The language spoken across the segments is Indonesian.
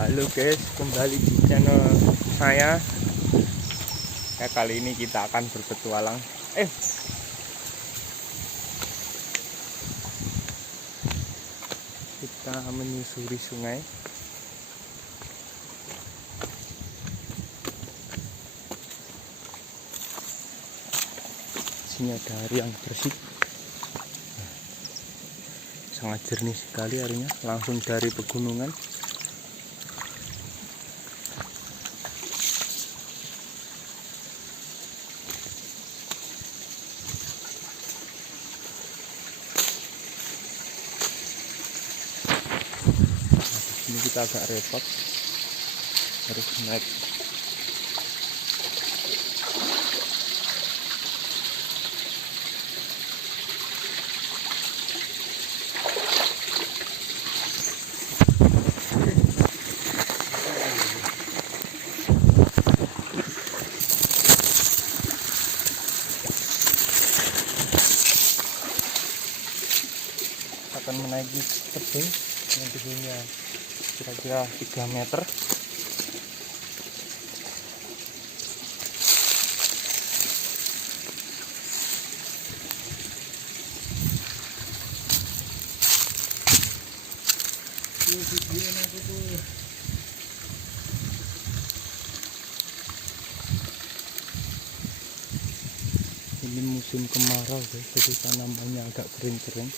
Halo guys, kembali di channel saya. Kali ini kita akan berpetualang. Kita menyusuri sungai. Sini ada air yang bersih. Sangat jernih sekali airnya, langsung dari pegunungan. Ini kita agak repot, harus naik akan menaiki tebing yang tingginya kira-kira 3 meter. Ini musim kemarau guys, jadi tanamannya agak kering-kering.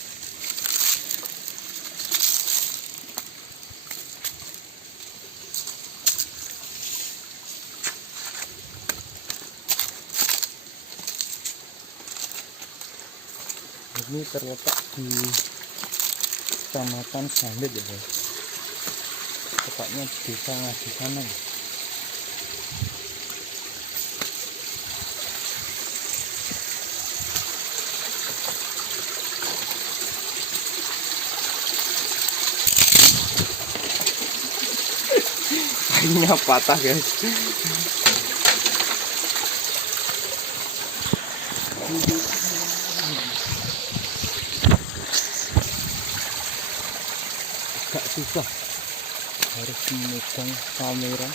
Ini terletak di Kecamatan Sambit ya guys, tepatnya di desa Ngadisanan. Airnya patah guys. Agak susah, harus memegang kamera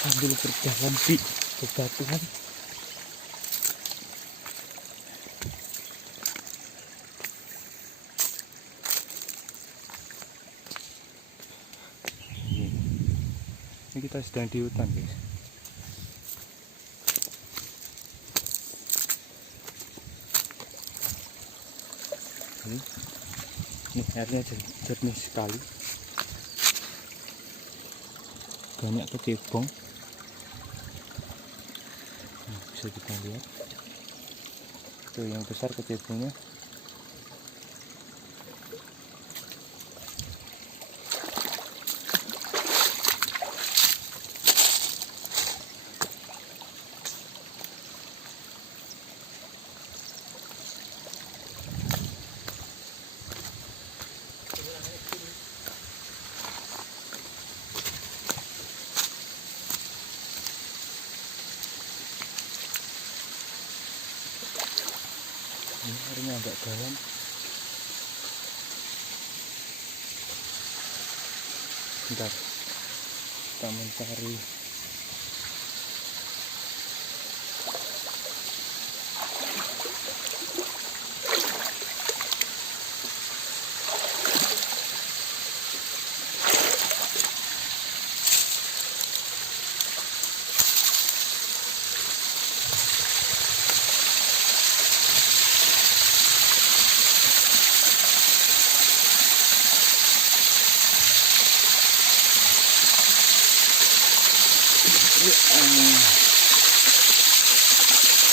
sambil berjalan di bebatuan. Ini kita sedang di hutan guys. Ini airnya jernih sekali, banyak kecebong. Bisa kita lihat tuh yang besar kecebongnya. Ini airnya agak dalam. Bentar, kita mencari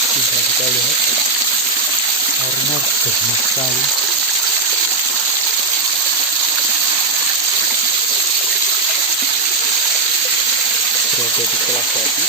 bisa kita lihat airnya jernih sekali. Berada di Kelas Batu.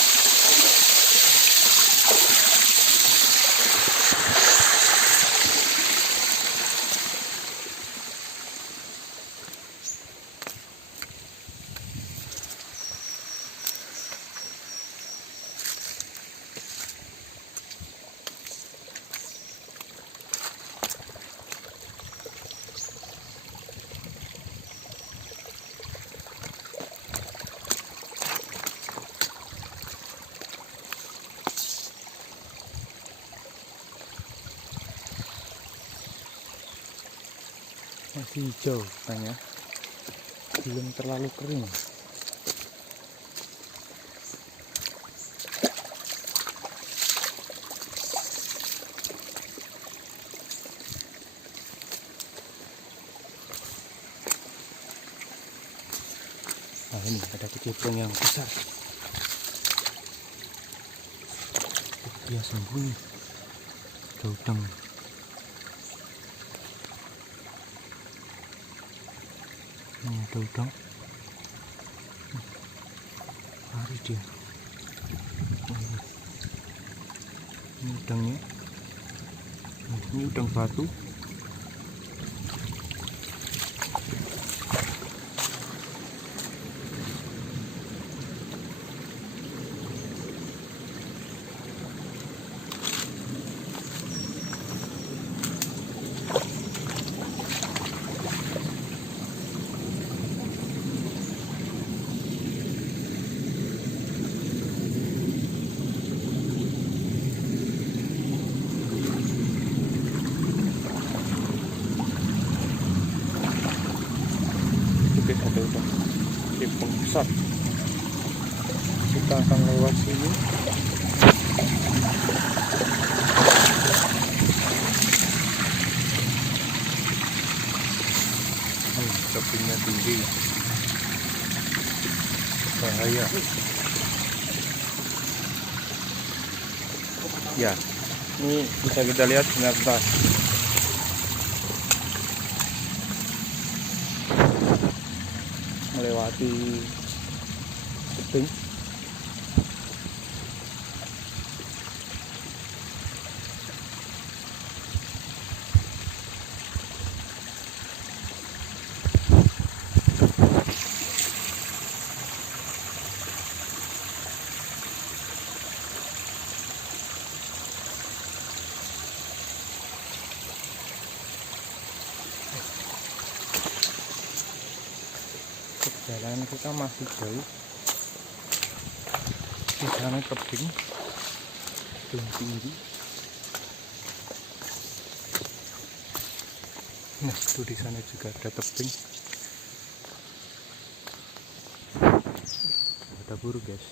masih hijau katanya, belum terlalu kering. Nah, ini ada keciprang yang besar. Dia sembunyi. Ada udang. Ini ada udang. Lari dia. Ini udangnya. Ini udang batu. Ada udang cipung besar. Kita akan lewat sini. Tebingnya tinggi, bahaya. Ya, ini bisa kita lihat ternyata melewati tebing. Perjalanan kita masih jauh. Di sana tebing tinggi. Nah, itu di sana juga ada tebing. Ada burung, guys.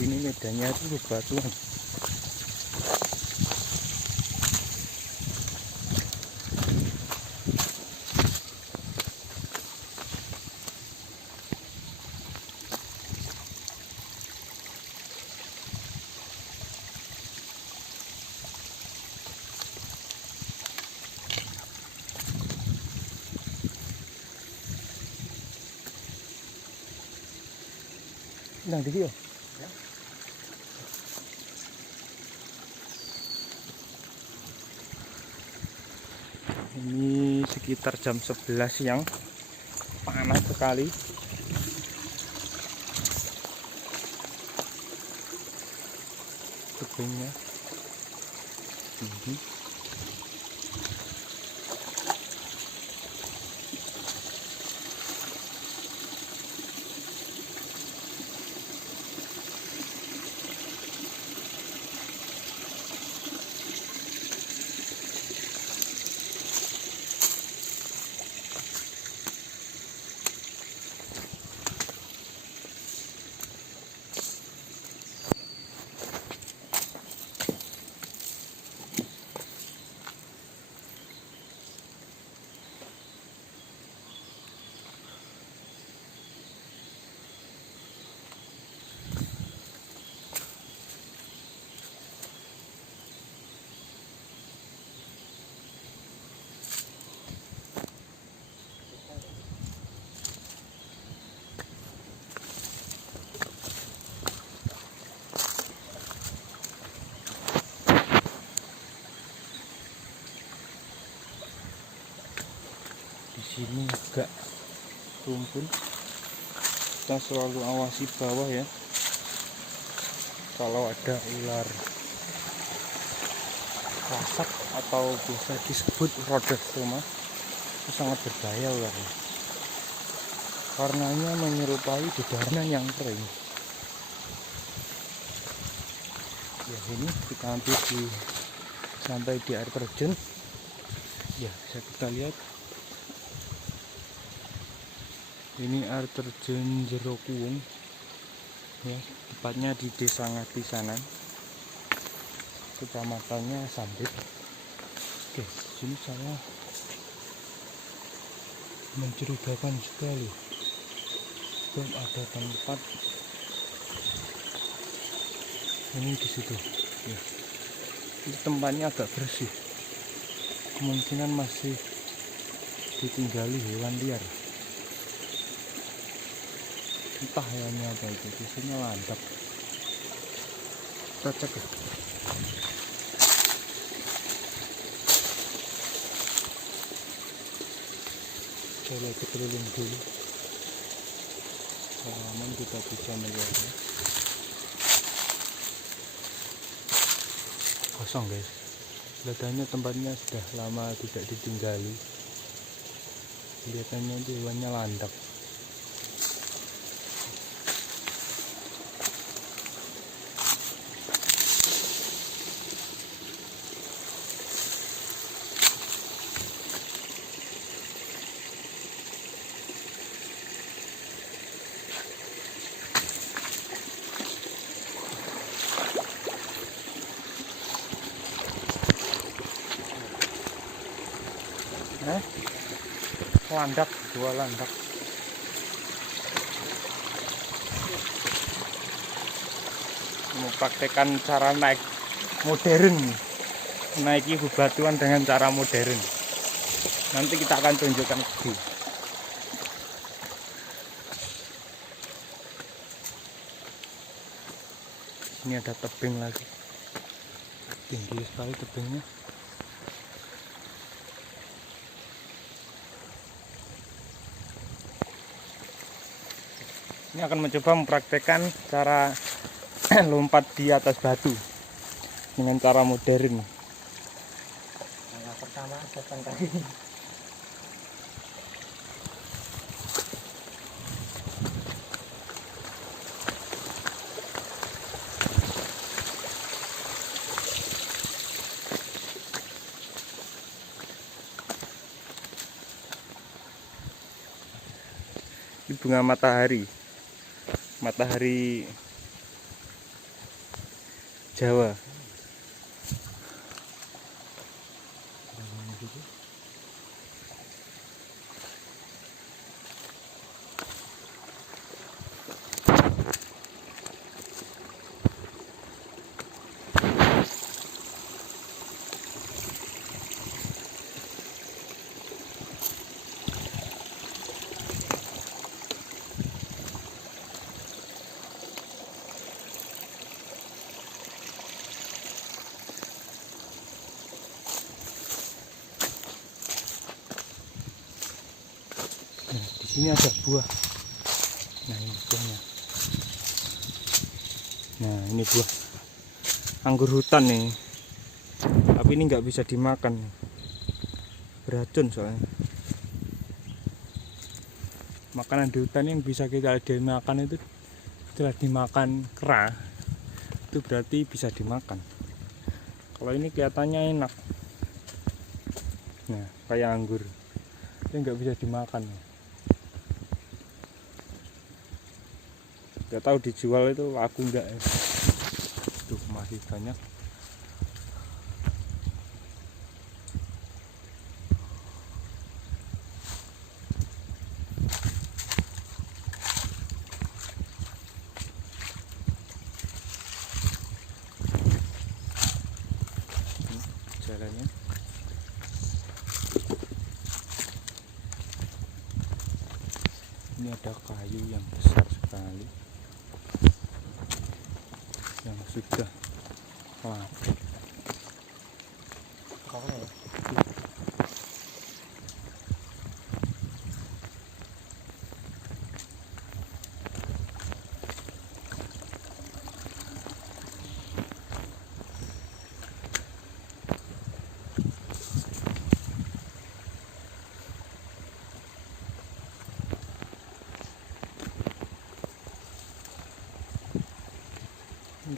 Ini medannya itu bebatuan. Nah, di sini. Ini sekitar jam 11 siang, panas sekali. Tebingnya tinggi. Di sini agak rumpun. Kita selalu awasi bawah ya. Kalau ada ular lasak atau bisa disebut rodostoma, itu sangat berbahaya karenanya menyerupai dedaunan yang kering. Ya ini kita ambil sampai di air terjun. Ya bisa kita lihat ini air terjun Jerokuung ya, tepatnya di Desa Ngatisanan, kecamatannya Sambit. Oke, sini saya mencurigakan sekali, belum ada tempat ini di situ ya. Ini tempatnya agak bersih, kemungkinan masih ditinggali hewan liar, entah hewannya apa itu. Di sini landap, kita cek ya. Saya lagi keliling dulu, halaman kita bisa melihatnya. Kosong guys, kelihatannya tempatnya sudah lama tidak ditinggali. Kelihatannya itu hewannya landap. Landak, 2 landak. Mau praktekkan cara naik modern, naiki bebatuan dengan cara modern. Nanti kita akan tunjukkan video. Ini ada tebing lagi, tinggi sekali tebingnya. Ini akan mencoba mempraktekkan cara lompat di atas batu dengan cara modern. Yang pertama setan kaki. Ini bunga matahari Jawa. Nah, di sini ada buah. Nah, ini buahnya. Nah, ini buah anggur hutan nih. Tapi ini nggak bisa dimakan, beracun soalnya. Makanan di hutan yang bisa kita dimakan itu setelah dimakan kera, itu berarti bisa dimakan. Kalau ini kelihatannya enak. Nah, kayak anggur, ini nggak bisa dimakan. Gak tahu dijual itu laku enggak ya. Tuh masih banyak. Jalannya. Ini ada kayu yang besar sekali yang sudah lapuk.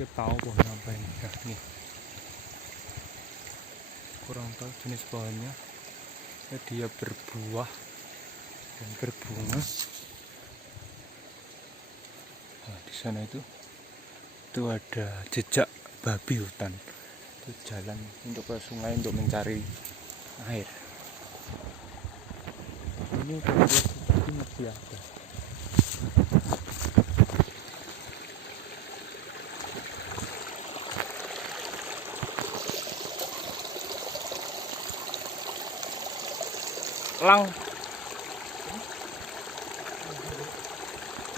kita tahu pohon apa ini. Nah, ini kurang tahu jenis pohonnya. Ya, dia berbuah dan berbunga. Nah, di sana itu ada jejak babi hutan. Itu jalan untuk ke sungai untuk mencari air. Ini udah ini masih ada. Lang.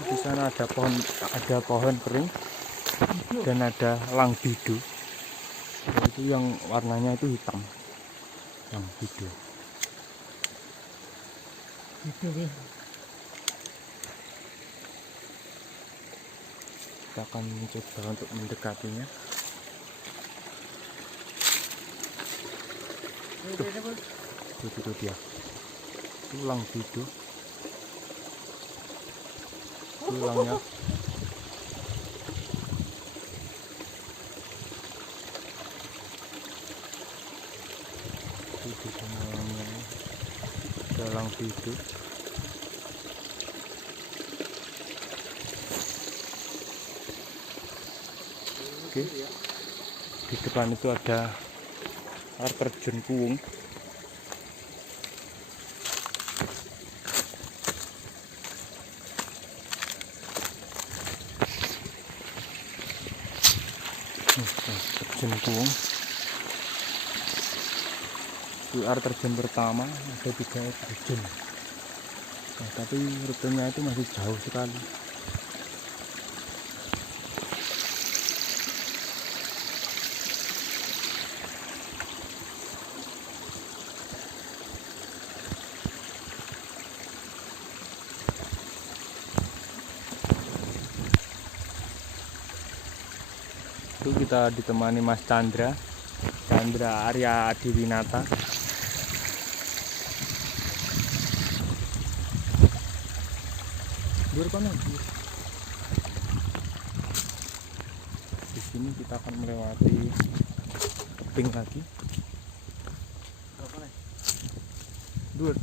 Di sana ada pohon kering dan ada lang bidu. Itu yang warnanya itu hitam. Lang bidu. Itu nih. Kita akan mencoba untuk mendekatinya. Itu dia. Tulang bidu. Tulangnya. Itu semuanya. Tulang bidu. Oke. Di depan itu ada air terjun Kuwung. Terjun Kuwung. Itu air terjun pertama, ada 3 air terjun. Nah, tapi rutenya itu masih jauh sekali. Itu kita ditemani Mas Chandra Arya Adiwinata. Di sini kita akan melewati tebing lagi. Dur.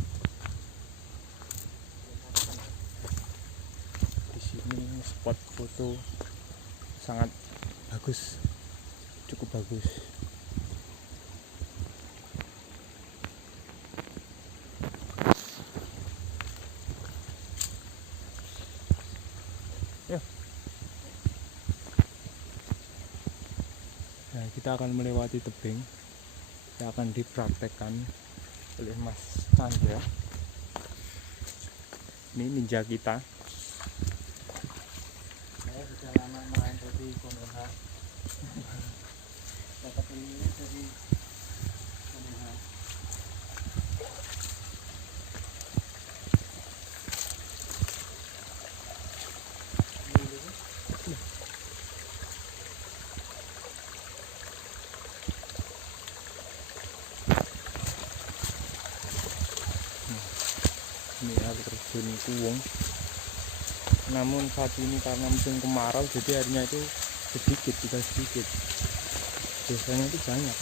Di sini spot foto sangat bagus, cukup bagus. Ya. Nah, kita akan melewati tebing. Kita akan dipraktekkan oleh Mas Chandra. Ini ninja kita. Saya sudah lama main dari Konoha. Dapat ini dari Konoha. Ini air terjun Kuwung. Namun saat ini karena musim kemarau, jadi airnya itu sedikit, tidak sedikit. Biasanya itu banyak.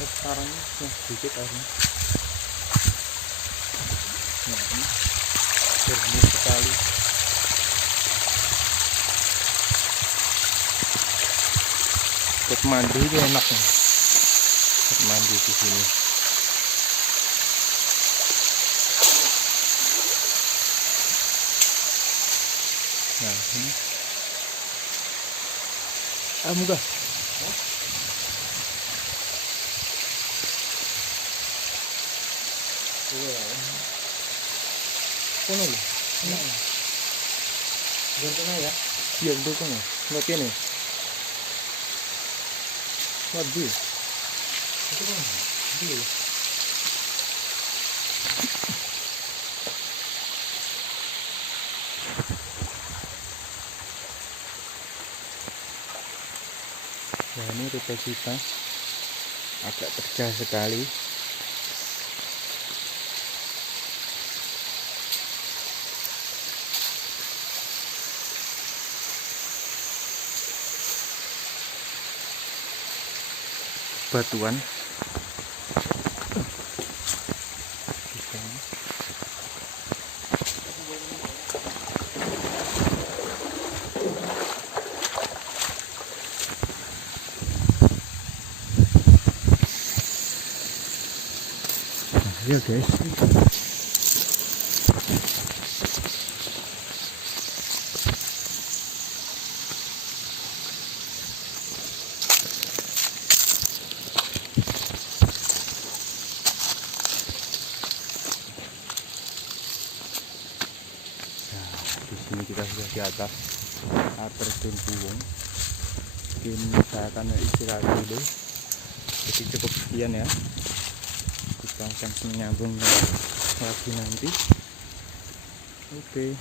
Sekarang ini sedikit airnya. Nah, ini jernih sekali. Buat mandi itu enak nih. Buat mandi di sini. Nah, ini. Mudah. Kono lho. Gimana ya? Iya, itu kono. Enggak kene. Waduh. Itu kan? Iya. Nah, ini rute kita agak terjal sekali. batuan. Ya guys, di sini kita sudah di atas air terjun Puwung. Mungkin saya akan istirahat dulu. Jadi cukup sekian ya. Kita akan menyambung lagi nanti. Oke.